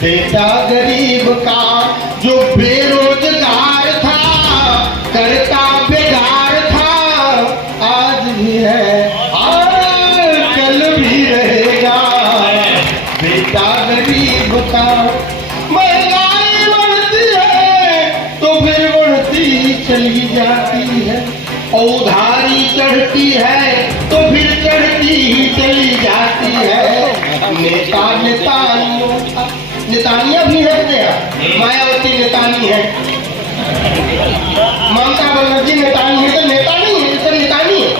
बेटा गरीब का जो बेरोजगार था, करता बेगार था, आज भी है और कल भी रहेगा। बेटा गरीब का महंगाई बढ़ती है तो फिर बढ़ती चली जाती है, और उधारी चढ़ती है तो फिर चढ़ती ही चली जाती है। नेता नेतानियों का, नेतानियां भी है क्या? मायावती नेतानी है, ममता बनर्जी नेतानी है, तो नेता नहीं है, तो नेतानी है।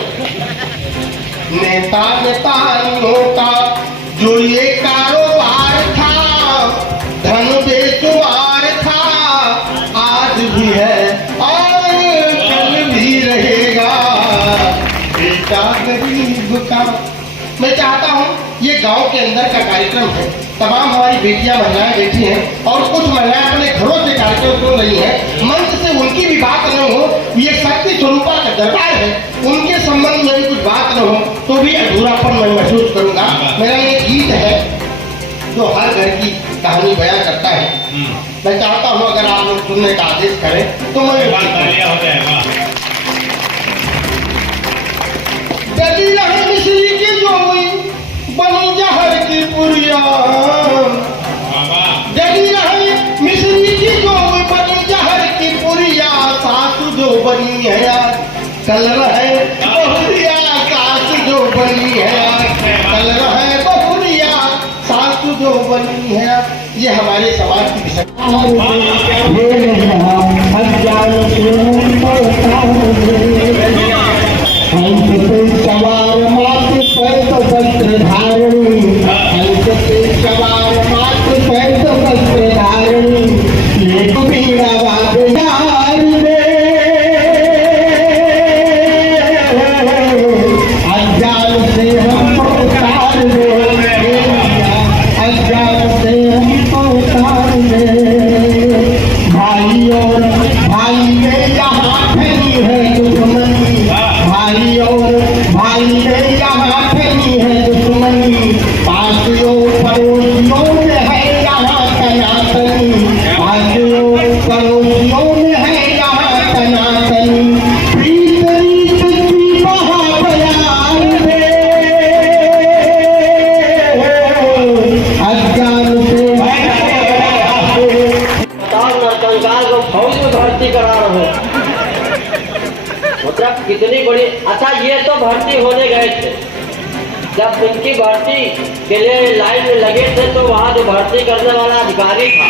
नेता नेतानियों का जो ये कारोबार था, धन बेचुमार था, आज भी है और कल भी रहेगा। बेटा गरीब का। मैं चाहता हूँ ये गांव के अंदर का कार्यक्रम है, तमाम हमारी बेटियां महिलाएं बैठी हैं और कुछ महिलाएं अपने घरों से कार्यक्रम सुन रही हैं, मंच से उनकी भी बात न हो, ये शक्ति स्वरूपा का दरबार है, उनके संबंध में भी कुछ बात न हो तो भी अधूरापन मैं महसूस करूंगा। मेरा ये गीत है जो हर घर की कहानी बयां करता है। मैं चाहता हूँ अगर आप लोग सुनने का आदेश करें तो मैं मिश्री की जो हुई बनी जहर की पुरिया, मिश्री की जो हुई बनी जहर की पुरिया, सासु जो बनी है कल रहे बहुरिया, सासु जो बनी है कल रहे बहुरिया, सासु जो बनी है। ये हमारे समाज की विषय सवार मात्र पैत वस्त्र धारणी, सवार मात्र पैत वस्त्र धारणी, एक बीड़ा बाग यार रे, अज्ञान से हमको उतार दे, अज्ञान से हमको उतार दे। भाई और भाई में यहाँ फैली है दुश्मनी, भाई और भाई में यहाँ फैली है दुश्मनी, पासियों पड़ोसियों में है यहाँ तनातनी, पासियों पड़ोसियों में है यहाँ तनातनी, प्रीत रीत की महाबयान में अज्ञान से कंकाल को फौज में भर्ती करा रहे, मतलब कितनी बड़ी। अच्छा ये तो भर्ती होने गए थे, जब उनकी भर्ती के लिए लाइन में लगे थे तो वहाँ जो भर्ती करने वाला अधिकारी था,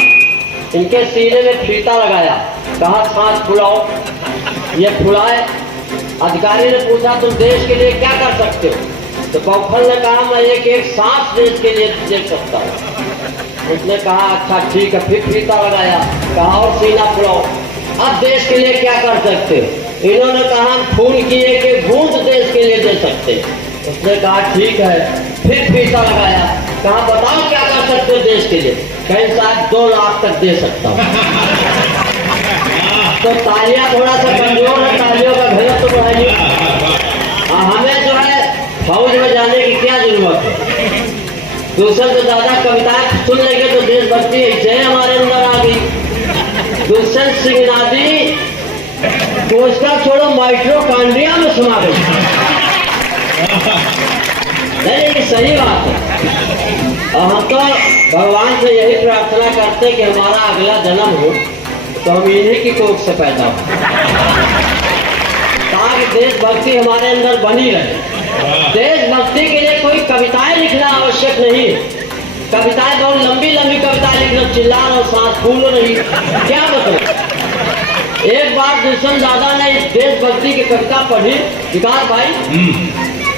इनके सीने में फीता लगाया, कहा सांस फुलाओ, ये फुलाए। अधिकारी ने पूछा तुम देश के लिए क्या कर सकते हो? तो पौखल ने कहा मैं एक सांस देश के लिए दे सकता हूँ। उसने कहा अच्छा ठीक है, फिर फीता लगाया, कहा और सीना फुलाओ, अब देश के लिए क्या कर सकते हो? इन्होंने कहा खून की एक बूंद देश के लिए दे सकते। उसने कहा ठीक है, फिर फीता लगाया, कहा बताओ क्या कर सकते हो देश के लिए? कहीं साहब 2 लाख तक दे सकता हूँ। तो तालियां थोड़ा सा कमजोर है, तालियों का घनत्व तो बढ़ाइए। हमें जो है फौज में जाने की क्या जरूरत है? दूसरे से ज्यादा कविताएं सुन लेंगे तो देशभक्ति ऐसे हमारे अंदर आ गई। दुष्यंत सिंह नादी कोशिका छोड़ो माइट्रोकांड्रिया में समा गई। नहीं सही बात है। और हम तो भगवान से यही प्रार्थना करते कि हमारा अगला जन्म हो तो हम इन्हीं की कोख से पैदा हो, ताकि देशभक्ति हमारे अंदर बनी रहे। देशभक्ति के लिए कोई कविताएं लिखना आवश्यक नहीं है। कविताएं बहुत लंबी लंबी कविताएं लिखना, चिल्ला और सांस फूलो नहीं, क्या बताओ। एक बार दुष्यंत दादा ने देशभक्ति की कविता पढ़ी, विकास भाई,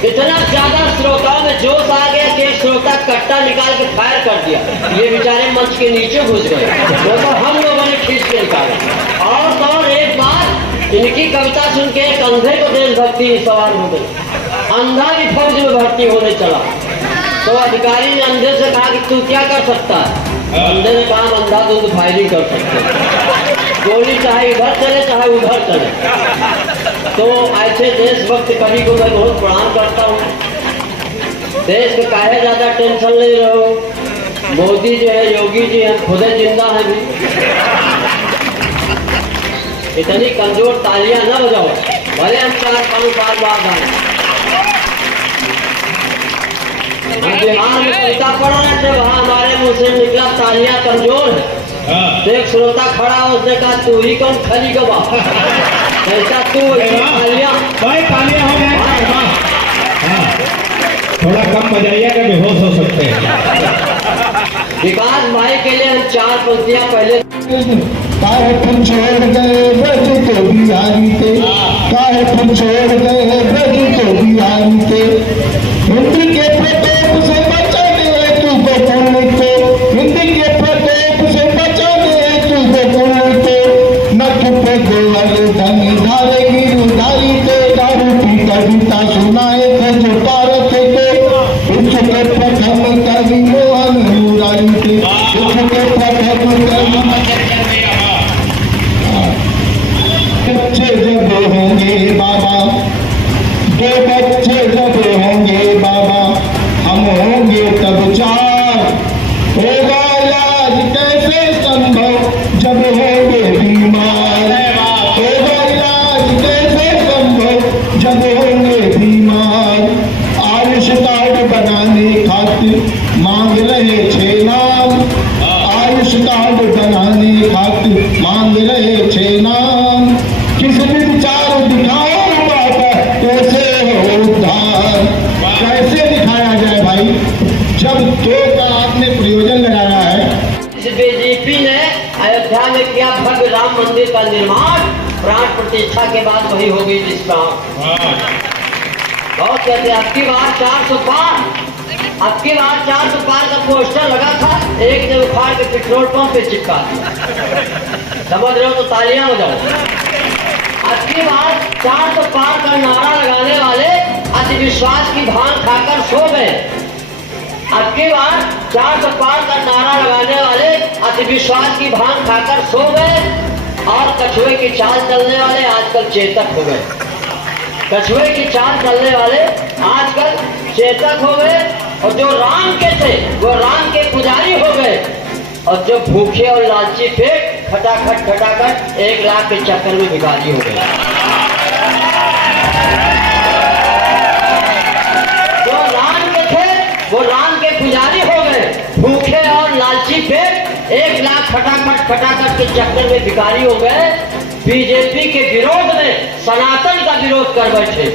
इतना ज्यादा श्रोताओं में जोश आ गया कि एक श्रोता कट्टा निकाल के फायर कर दिया। ये बेचारे मंच के नीचे घुस गए, तो हम लोगों ने खींच के निकाला। और तो और एक बार इनकी कविता सुन के एक अंधे को देशभक्ति सवार हो गई। अंधा भी फौज में भर्ती होने चला, तो अधिकारी ने अंधे से कहा कि तू क्या कर सकता है? अंधे ने कहा अंधाधुंध फायरिंग कर सकते हैं, गोली चाहे इधर चले चाहे उधर चले। तो ऐसे देशभक्त कवि को मैं बहुत प्रणाम करता हूँ। देश के काहे ज्यादा टेंशन ले रहे हो, मोदी जो है, योगी जी हम खुद जिंदा हैं भी। इतनी कमजोर तालियां न बजाओ, भले हम 4-5 साल बाद आए। हम बिहार में कविता पढ़ रहे थे, वहाँ हमारे मुंह से निकला तालियां कमजोर है। तो एक श्रोता खड़ा हो, उसने कहा तू ही कौन खली गवा, ऐसा तू तालियां भाई तालियां हो गए। थोड़ा कम बजाइए कि बेहोश हो सकते हैं। विकास भाई के लिए हम 4 पंक्तियां पहले। काहे तुम छोड़ गए ब्रज को बिहारी थे, काहे तुम छोड़ गए ब्रज को बिहारी थे। हिंदी के प्रकोप से बचाने तुझको पुण्य को, हिंदी के प्रकोप से बचाने तुझको पुण्य को। न चुपे गोयल धनी धारे गिरधारी थे, दारू की कविता सुनाए थे जो पार थे। विश्व के प्रथम कवि मोहन मुरारी थे, विश्व के प्रथम कवि। बच्चे जब होंगे बाबा, 2 बच्चे जब होंगे बाबा, हम होंगे तब 4। होगा इलाज कैसे संभव जब होंगे बीमार, होगा इलाज कैसे संभव जब होंगे बीमार। आयुष कार्ड बनाने खातिर मांग रहे 6 नाम, आयुष कार्ड बनाने खातिर मांग रहे 6 नाम। किस विचार दिखाओ बाबा कैसे हो उद्धार, कैसे दिखाया जाए भाई, जब 2 का आपने प्रयोजन लगाया है। बीजेपी ने अयोध्या में किया भव्य राम मंदिर का निर्माण, प्राण प्रतिष्ठा के बाद वही हो गई जिस बहुत कहते अब की बार 400 पार, अब की बार 400 पार का पोस्टर लगा था, एक ने उखाड़ के पेट्रोल पंप पे चिपका दिया। समझ रहे हो तो तालियां हो जाओ। अब की बार 400 पार का नारा लगाने वाले अति विश्वास की भांग खाकर सो गए। अब की बार 400 पार का नारा लगाने वाले अति विश्वास की भांग खाकर सो गए, और कछुए की चाल चलने वाले आजकल चेतक हो गए। कछुए की चाल चलने वाले आजकल चेतक हो गए, और जो राम के थे वो राम के पुजारी हो गए, और जो भूखे और लालची पेट खटाखट 1 लाख के चक्कर में भिखारी हो गए। जो राम के थे वो राम के पुजारी हो गए, भूखे और लालची पेट 1 लाख खटाखट के चक्कर में भिखारी हो गए। बीजेपी के विरोध में सनातन का विरोध कर बैठे,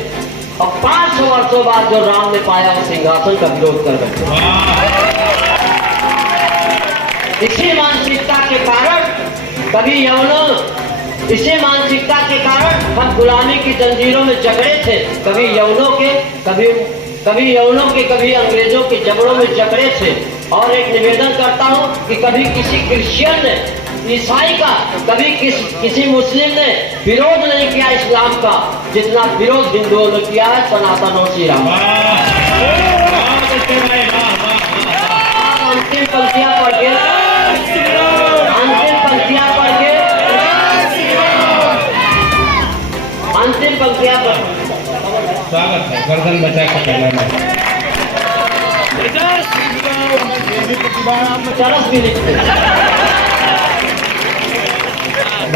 और 500 वर्षों बाद जो राम ने पाया वो सिंहासन का विरोध कर बैठे। इसी मानसिकता के कारण कभी यवनों, इसी मानसिकता के कारण हम गुलामी की जंजीरों में जकड़े थे, कभी यवनों के कभी अंग्रेजों के जबड़ों में जकड़े थे। और एक निवेदन करता हूँ कि कभी किसी क्रिश्चियन ने, ईसाई का, कभी किसी मुस्लिम ने विरोध नहीं किया इस्लाम का, जितना विरोध हिंदुओं ने किया है सनातन और श्री राम। अंतिम पंक्तियां पढ़ के, अंतिम पंक्तियां स्वागत है, गर्दन बचा के करना है। चरस भी लिखते,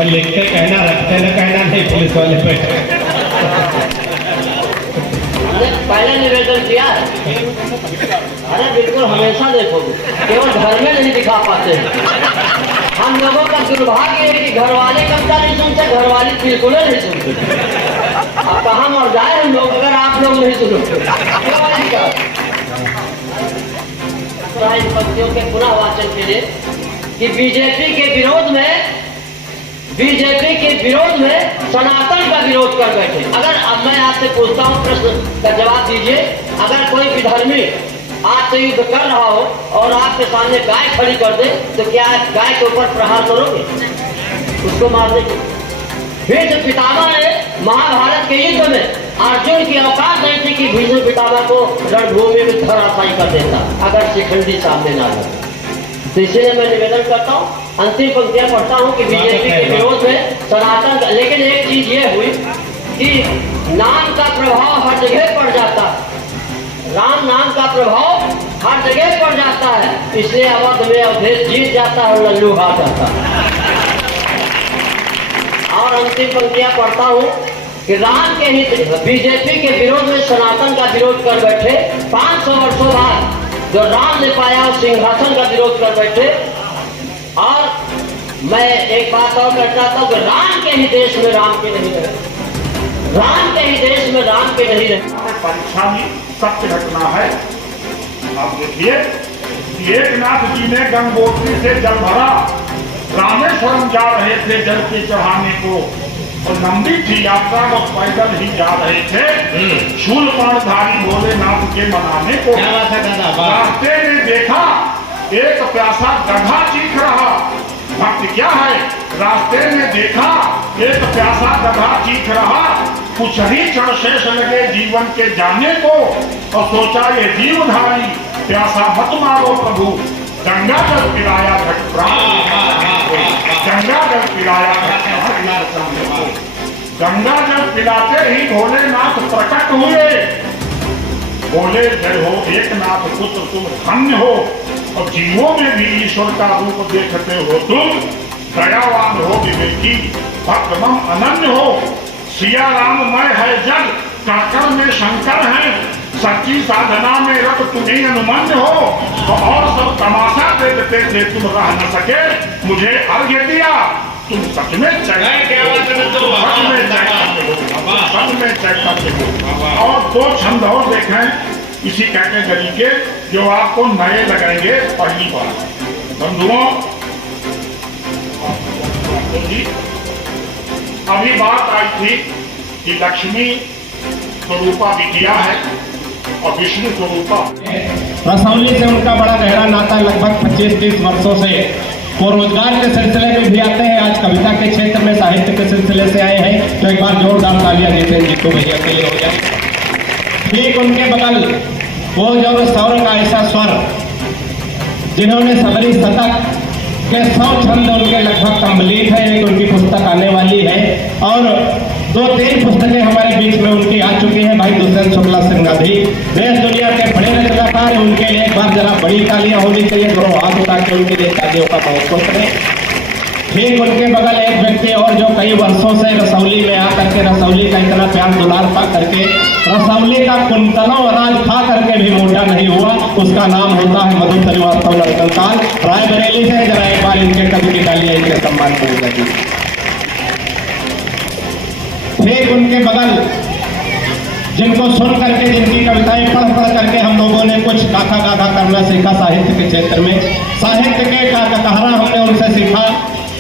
लिखते कहना, रखते न कहना नहीं, पुलिस वाले पे। पहले निवेदन किया, अरे बिल्कुल हमेशा देखोगे, केवल घर में नहीं दिखा पाते हैं। हम लोगों का दुर्भाग्य है कि घर वाले कविता नहीं सुनते, घर वाले बिल्कुल नहीं सुनते। अब कहाँ मर जाए हम लोग अगर आप लोग नहीं सुनोगे। इन पंक्तियों के पुनः वाचन के लिए कि बीजेपी के विरोध में सनातन का विरोध कर बैठे। अगर अब मैं आपसे पूछता हूँ, प्रश्न का जवाब दीजिए, अगर कोई विधर्मी आपसे युद्ध कर रहा हो और आपके सामने गाय खड़ी कर दे, तो क्या आप गाय के ऊपर प्रहार करोगे, उसको मारने की? भीष्म पितामह ने महाभारत के युद्ध में अर्जुन की औकात नहीं थी कि भीष्म पितामह को रणभूमि में धराशायी कर देता अगर शिखंडी सामने ना हो। तो इसलिए मैं निवेदन करता हूँ, अंतिम पंक्तियां पढ़ता हूँ कि बीजेपी के विरोध में सनातन का, लेकिन एक चीज ये हुई कि नाम का प्रभाव हर जगह पड़ जाता, राम नाम का प्रभाव हर जगह पड़ जाता है, इसलिए अवध में अवधेश जीत जाता है और लल्लू हार जाता है। और अंतिम पंक्तियां पढ़ता हूँ कि राम के हित बीजेपी के विरोध में सनातन का विरोध कर बैठे, 500 वर्षों बाद जो राम ने पाया उस सिंहासन का विरोध कर बैठे। और मैं एक बात और कहना चाहता हूँ कि राम के ही देश में राम के नहीं रहे, राम के ही देश में राम के नहीं रहे। परीक्षा में सत्य घटना है। आप देखिए, एकनाथ जी ने गंगोत्री से जल भरा, रामेश्वरम जा रहे थे जल के चढ़ाने को, और लंबी थी यात्रा, वो पैदल ही जा रहे थे शूलपाणधारी भोलेनाथ के मनाने को। रास्ते में देखा एक प्यासा गधा चीख रहा। भक्त क्या है, रास्ते में देखा एक प्यासा गधा चीख रहा, कुछ ही क्षण शेष लगे जीवन के जाने को, और सोचा ये जीवधारी प्यासा मत मारो प्रभु, गंगा जल पिलाया घट प्राण, गंगा जल पिलाया घट प्राण। गंगा जल पिलाते ही भोलेनाथ प्रकट हुए, बोले जय हो एकनाथ पुत्र तुम धन्य हो, और जीवों में भी ईश्वर का रूप देखते हो तुम, दयावान हो विवेकी भक्त मम अनन्य हो। सिया राम मय है जग, काकर में शंकर है, सच्ची साधना में रब तुम्हें अनुमन्य हो, तो और सब तमाशा देखते थे तुम रह न सके, मुझे अर्घ्य दिया तुम सच में चैतन्य हो। और दो छंद और देखें इसी कैटेगरी के जो आपको नए लगेंगे पहली बार। बंधुओं, अभी बात आई थी कि लक्ष्मी स्वरूपा विद्या है और विष्णु स्वरूपा। रसौली से उनका बड़ा गहरा नाता, लगभग 25-30 वर्षों से वो रोजगार के सिलसिले में भी आते हैं, आज कविता के क्षेत्र में साहित्य के सिलसिले से आए हैं, तो एक बार जोरदार तालियां देते हैं जीतू भैया के लिए हो जाए। ठीक उनके बगल वो जो सौर का ऐसा स्वर, जिन्होंने सबरी शतक के 100 छंद उनके लगभग कंप्लीट है, एक उनकी पुस्तक आने वाली है, और 2-3 पुस्तकें हमारे बीच में उनकी आ चुकी हैं। भाई दुष्यंत शुक्ला सिंगाधी देश दुनिया के बड़े रचनाकार हैं, उनके लिए एक बार जरा बड़ी तालियां होनी चाहिए, दोनों हाथ उठा के उनके लिए तालियों का बहुत करें। ठीक उनके बगल एक व्यक्ति और जो कई वर्षों से रसौली में आकर के रसौली का इतना प्यार दुलार पा करके रसौली का कुंतलों अनाज खा करके भी मोटा नहीं हुआ, उसका नाम होता है मधु श्रीवास्तव लड़कनसाल, रायबरेली से। जरा एक बार इनके कभी की तालियां इनके सम्मान को लगी। ठीक उनके बगल जिनको सुन करके, जिनकी कविताएं पढ़ करके हम लोगों ने कुछ काका काका करना सीखा साहित्य के क्षेत्र में, साहित्य के काका कहना हमने उनसे सीखा,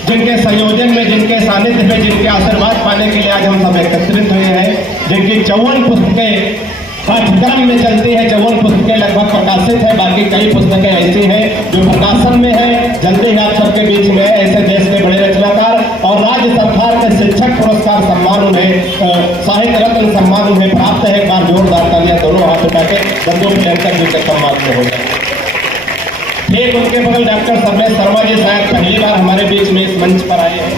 जिनके संयोजन में, जिनके सानिध्य में, जिनके आशीर्वाद पाने के लिए आज हम सब एकत्रित हुए हैं, जिनकी 54 पुस्तकें पाठ्यक्रम में चलती है, 54 पुस्तकें लगभग प्रकाशित है, बाकी कई पुस्तकें ऐसी हैं जो प्रकाशन में है, जल्दी ही आप सबके बीच में ऐसे देश के बड़े रचनाकार और राज्य सरकार के शिक्षक पुरस्कार सम्मान उन्हें, साहित्य रत्न सम्मान उन्हें प्राप्त है। एक बार जोरदार तालियां दोनों हाथ उठा के बंधु प्रियंकर जी के सम्मान में हो जाए। ठीक उनके बगल डॉक्टर सर्वेश शर्मा जी शायद पहली बार हमारे बीच में इस मंच पर आए हैं,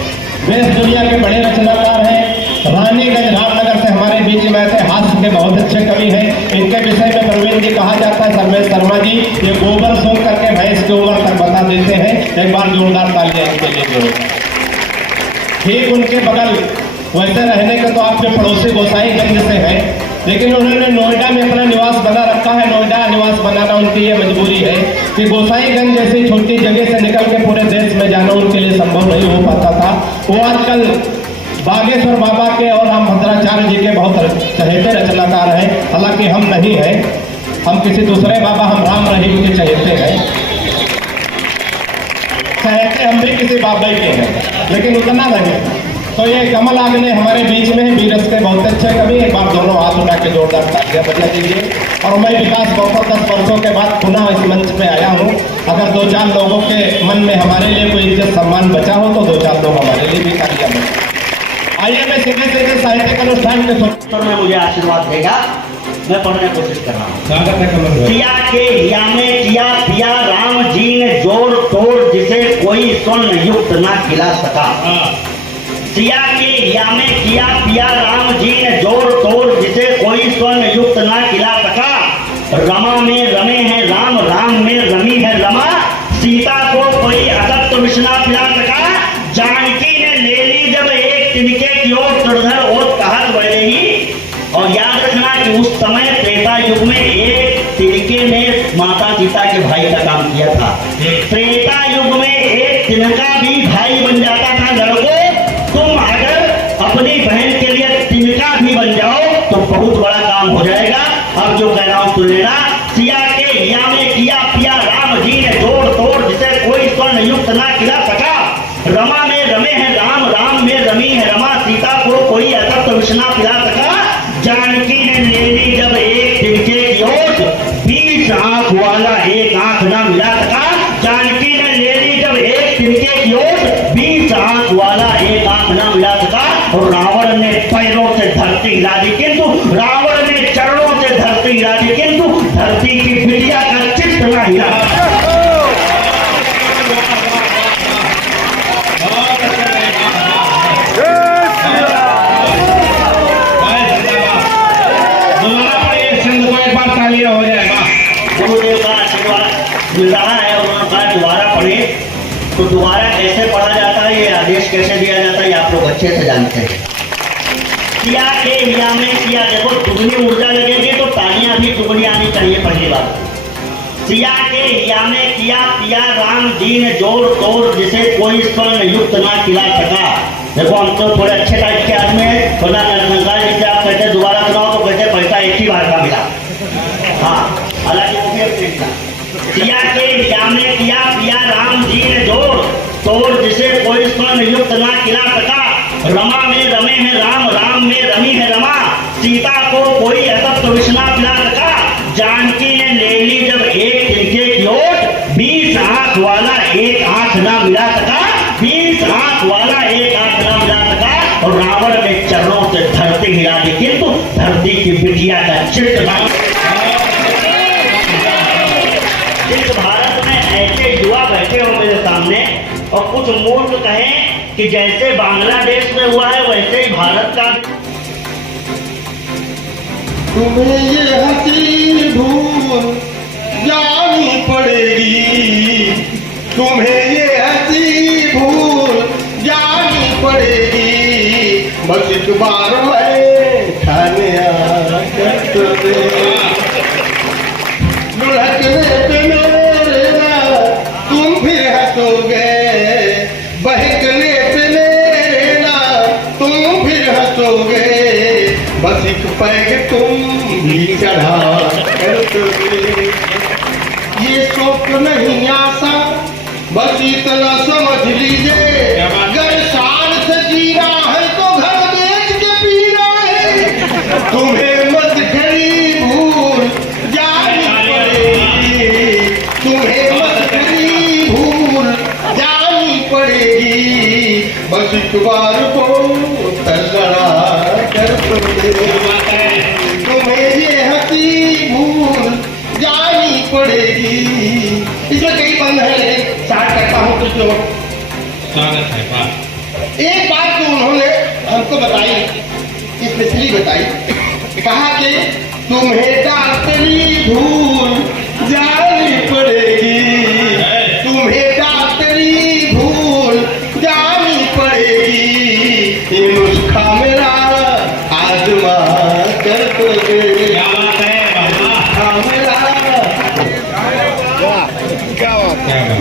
देश दुनिया के बड़े रचनाकार हैं, रानीगंज रामनगर से हमारे बीच में आए थे, हास्य के बहुत अच्छे कवि हैं। इनके विषय में प्रवीण जी कहा जाता है, सर्वेश शर्मा जी ये गोबर सूंघ करके भैंस की उम्र तक बता देते हैं। एक बार जोरदार तालियां इनके लिए। ठीक उनके बगल वैसे रहने के तो आपके पड़ोसी गोसाईगंज से है, लेकिन उन्होंने नोएडा में अपना निवास बना रखा है। नोएडा निवास बनाना उनकी ये मजबूरी है कि गोसाईगंज जैसी छोटी जगह से निकल के पूरे देश में जाना उनके लिए संभव नहीं हो पाता था। वो आजकल बागेश्वर बाबा के और राम भद्राचार्य जी के बहुत चहेते रचनाकार हैं, हालांकि हम नहीं हैं, हम किसी दूसरे बाबा, हम राम रहीम के चहेते हैं। चहेते हम भी किसी बाबा के हैं, लेकिन उतना नहीं। तो ये कमल आगने हमारे बीच में वीरस के बहुत अच्छे कवि, एक बार दोनों हाथ उठा के जोरदार तालियां बजा दीजिए। और मैं विकास बहुत 10 वर्षों के बाद पुनः इस मंच पे आया हूँ, अगर 2-4 लोगों के मन में हमारे लिए कोई इज्जत सम्मान बचा हो तो 2-4 लोग हमारे लिए भी तालियां बजाएं। आइए मैं सीधे साहित्यिक अनुष्ठान के उत्तर में मुझे आशीर्वाद देगा, मैं पढ़ने की कोशिश कर रहा हूँ। स्वागत है कमल भाई। किया के हिया में किया पिया राम जी ने जोड़ तोड़, जिसे कोई स्वर्ण युक्त ना खिला सका। सिया के हिया में किया पिया राम जी ने जोड़ तोड़, जिसे कोई स्वर्ण युक्त ना खिला सका। रमा में रमे हैं राम, राम असत तो विष्णा पिला सका। जानकी ने ले ली जब एक तिनके की ओर तुरधर और कहत बढ़े ही। और याद रखना कि उस समय त्रेता युग में एक तिनके ने माता सीता के भाई का काम किया था। त्रेता युग में एक तिनका भी भाई बन जाता था। लड़कों, तुम अगर अपनी बहन के लिए तिनका भी बन जाओ तो बहुत बड़ा काम हो जाएगा। अब जो कह रहा हूं सुन लेना। सिया के हिया में किया पिया राम जी ने जोड़ तोड़ जिसे कोई स्वर्ण युक्त ना खिला सका। रमा में रमे हैं राम, राम में रमी है रमा। सीता को कोई असत विष्णा पिला सका। जानकी ने ले ली जब एक तिनके की ओट, 20 आंख वाला एक आंख ना मिला सका। जानकी ने ले ली जब एक तिनके की ओट, 20 आंख वाला एक आंख ना मिला सका। और रावण ने पैरों से धरती हिला दी, किंतु रावण ने चरणों से धरती हिला दी, किंतु धरती की बिटिया का चित्त ना हिला। हो जाएगा। गुरुदेव का आशीर्वाद मिल रहा है। उन्होंने कहा दोबारा पढ़े, तो दोबारा कैसे पढ़ा जाता है, ये आदेश कैसे दिया जाता है, ये आप लोग अच्छे से जानते हैं। किया के हिया में किया, देखो दुगनी ऊर्जा लगेगी तो तालियां भी दुगनी आनी चाहिए। पहली बात, सिया के हिया में किया पिया राम जी ने जोड़ तोड़ जिसे कोई स्वर्ण युक्त ना खिला सका। देखो हम तो थोड़े अच्छे टाइप के आदमी हैं, वरना नरसंहार जी से आप कहते दोबारा सुनाओ तो कहते पैसा एक ही बार का मिला। हाँ, हालांकि वो भी अपने मिला। किया के हिया में किया पिया राम जी ने जोड़ तोड़ जिसे कोई स्वर्ण युक्त ना खिला सका। रमा में रमे हैं राम, राम में रमी है रमा। सीता को कोई असत विष्णा पिला सका। जानकी ने ले ली जब एक तिनके की ओट, 20 आंख वाला एक आंख ना मिला सका। 20 आंख वाला एक आंख ना मिला सका। और रावण ने चरणों से धरती हिला दी, किंतु धरती की बिटिया का चित्त ना। इस भारत में ऐसे युवा बैठे हो मेरे सामने और कुछ मूर्ख कहें कि जैसे बांग्लादेश में हुआ है वैसे ही भारत का। तुम्हें ये हंसी भूल जानी पड़ेगी। तुम्हें ये हंसी भूल जानी पड़ेगी। बस एक बार मैं खाने लुढ़कने पे मेरे ना तुम फिर हंसोगे। बहकने पे मेरे ना तुम फिर हंसोगे। बस एक पैग तुम भी चढ़ा कर दोगे। ये शौक नहीं आसा, बस इतना समझ लीजिए। अगर शान से जीना है तो घर बेच के पीना है। तुम्हें मत गरीब भूल जानी पड़ेगी। तुम्हें मत गरीब भूल जानी पड़ेगी। बस एक बार को तलड़ा कर दोगे। तुम्हें ये हंसी भूल जानी पड़ेगी। इसमें कई बंद है, स्टार्ट करता हूँ तो जो स्वागत है बात। एक बात जो उन्होंने हमको बताई, स्पेशली बताई, कहा कि तुम्हें डॉक्टरी भूल जानी पड़ेगी। तुम्हें डॉक्टरी भूल जानी पड़ेगी। ये नुस्खा मेरा आजमा कर दोगे।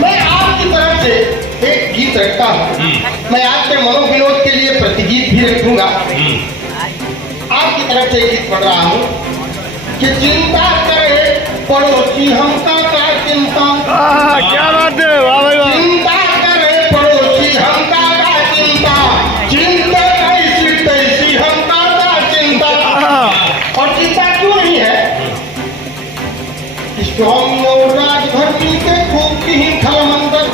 मैं आपकी तरफ से एक गीत रखता हूँ। मैं आपके मनोविनोद के लिए प्रतिगीत भी रखूंगा। आपकी तरफ से एक गीत पढ़ रहा हूँ कि चिंता करे पड़ोसी हमका का चिंता। क्या बात है, चिंता करे पड़ोसी हमका का चिंता। चिंता कैसी तैसी हमका का चिंता। और चिंता क्यों नहीं है? स्वामी और राजभर मिलके खूब की खलमंदर।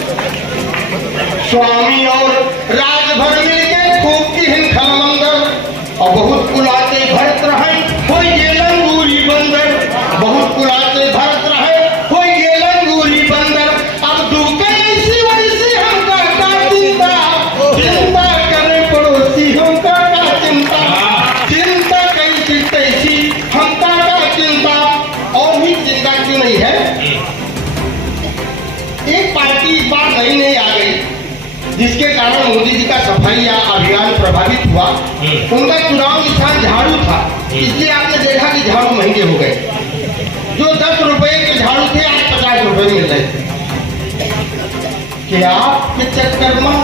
स्वामी और राजभर मिलके खूब की खलमंदर। और बहुत कुलाते भरत रहे कोई ये लंगूरी बंदर। बहुत कुलाते भरत रहे कोई ये लंगूरी बंदर। अब दुके ऐसी वैसी हमका का चिंता। चिंता करे पड़ोसी हमका का चिंता। चिंता कैसी तैसी हमका का चिंता। और भी चिंता क्यों नहीं है? एक पार्टी इस बार नई नई आ गई। जिसके कारण मोदी जी का सफाई अभियान प्रभावित हुआ। उनका चुनाव निशान झाड़ू था, इसलिए आपने देखा कि झाड़ू महंगे हो गए। जो 10 रुपए के झाड़ू थे आज 50 रुपए मिल रहे थे। कि आपके चक्कर में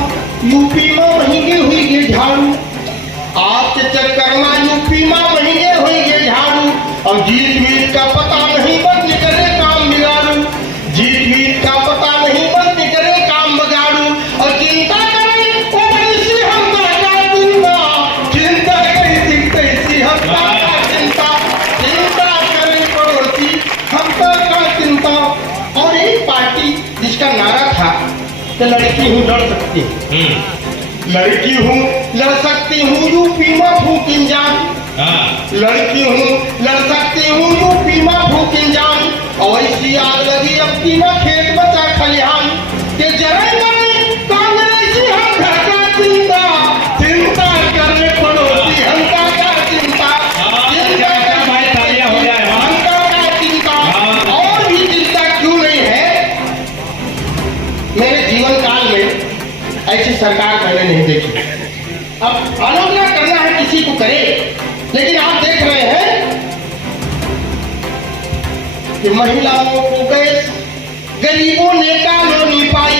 यूपी में महंगे हुई गए झाड़ू, आपके चक्कर में यूपी में महंगे हुई गए झाड़ू। और जीत वीत का पता नहीं बंद करे काम बिगाड़ू, जीत वीत का पता नहीं बंद करे काम बगाड़ू। और चिंता करें कैसी हमका का चिंता, चिंता कैसी कैसी हमका का चिंता, चिंता करें पड़ोसी हमका का चिंता। और एक पार्टी जिसका नारा था कि लड़की हूँ लड़ सकती हूँ, लड़की हूँ लड़ सकती हूँ यूपी में फूक इंजान, लड़की हूँ लड़ सकती हूँ यूपी में फूक इंजान। और ऐसी आग लगी अब की न खेत बचा खलिहान के जरे बने कांग्रेसी हम घर का चिंता, चिंता करने पड़ोसी हमका का चिंता, चिंता हमका का चिंता। और भी चिंता क्यों नहीं है? मेरे जीवन काल में ऐसी सरकार मैंने नहीं देखी। अब आलोचना करना है किसी को करे, लेकिन आप देख रहे हैं कि महिलाओं को गैस, गरीबों ने कानून नहीं पाई।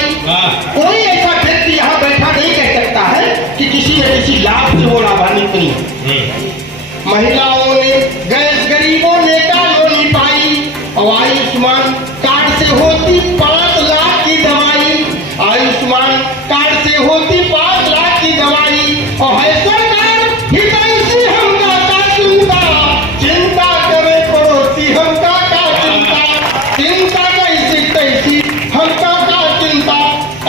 कोई ऐसा व्यक्ति यहाँ बैठा नहीं कह सकता है कि किसी न किसी लाभ से वो लाभान्वित नहीं है। महिलाओं ने गैस, गरीबों ने कानून नहीं पाई। और आयुष्मान कार्ड से होती 5 लाख की दवाई, आयुष्मान कार्ड से होती 5 लाख की दवाई। और है सरकार हितैषी हमका का चिंता, चिंता करे पड़ोसी हमका का चिंता, चिंता कैसी कैसी हमका का चिंता।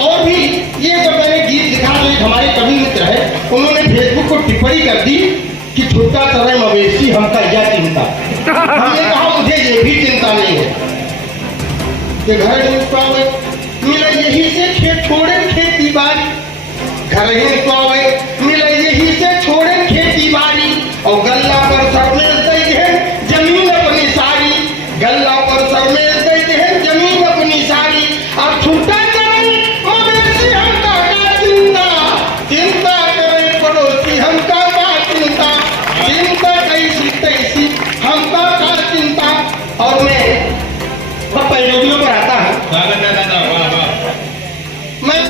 और भी ये जब मैंने गीत लिखा तो एक हमारे कवि मित्र है, उन्होंने फेसबुक को टिप्पणी कर दी कि छुट्टा चले मवेशी हमका यह चिंता। हमने कहा मुझे ये भी चिंता नहीं है कि घर मिले यही से खेत छोड़े खेती बाड़ी, घर ही मिले यही से छोड़े खेती बाड़ी। और गल्ला पर सरमेज देते हैं जमीन अपनी सारी, गल्ला पर सरमेज देते हैं जमीन अपनी सारी। अब छुट्टा करें मवेशी हमका का चिंता, चिंता करें पड़ोसी हमका